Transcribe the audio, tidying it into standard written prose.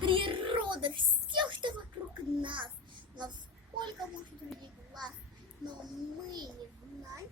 природа, все, что вокруг нас, насколько может людей глаз, но мы не знаем,